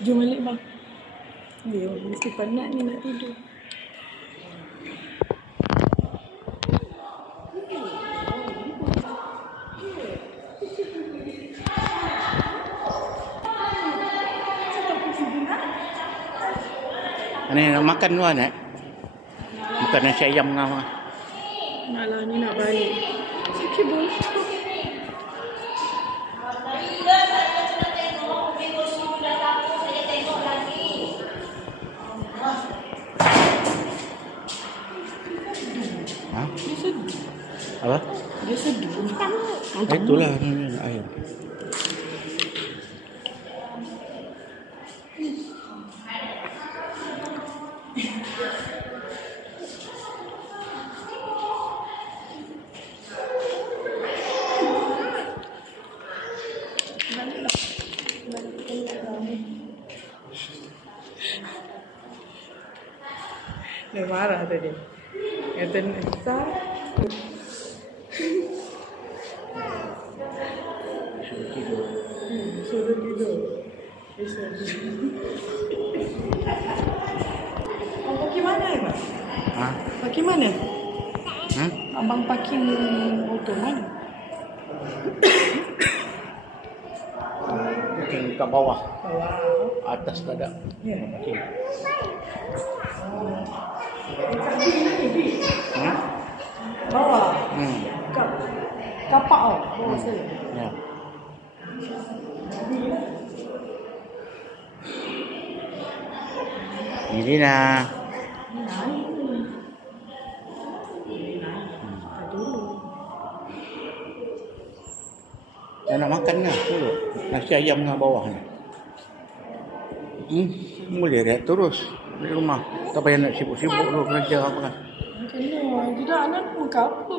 Jom balik bang. Dia mesti penat ni nak tidur. Ni nak makan luar nak? Bukan nasi ayam ngah. Nak lah ni nak balik. Sakit bol. Ha? Dia seduh. Apa? Dia seduh. Itulah ni ayam. Dia marah tadi. Kata Sar. Suruh tidur. Abang parking mana Abang? Ha? Parking mana? Hmm? Abang parking motor mana? Mungkin kat bawah. Bawah. Atas tak ada. Ya. Okey. Hmm? Bawah. Hmm. Kapak tau. Bawah saya. Ya. Ini dah. Dah nak makan dah dulu. Nasi ayam dengan bawah ni. Boleh dia terus di rumah. Tak payah nak sibuk-sibuk dulu kerja apa kan. Macam mana? Tidak anak nak makan apa?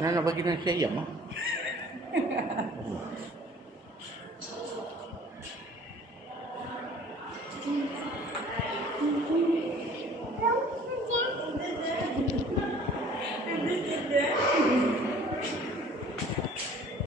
Anak nak bagi nasi ayam ah.